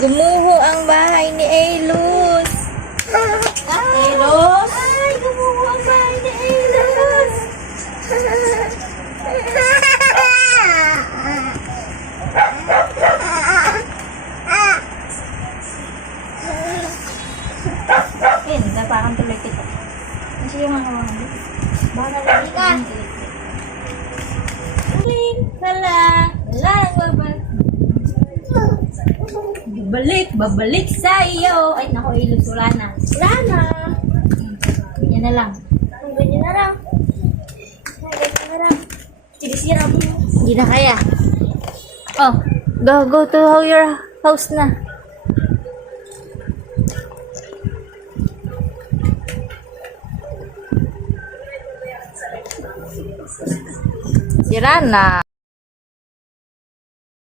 Gumuho ang bahay ni Elos. Elos? Ay, gumuho ang bahay ni Elos. Ayun, napakan tuloy kita. Kasi yung mga mga baka lagi ka. Hala, babalik sa iyo. Ay, naku, Elos, wala na. Wala na. Ganyan na lang. Ganyan na lang. Ganyan na lang. Sinisira mo. Hindi na kaya. Oh, go to your house na. Sira na.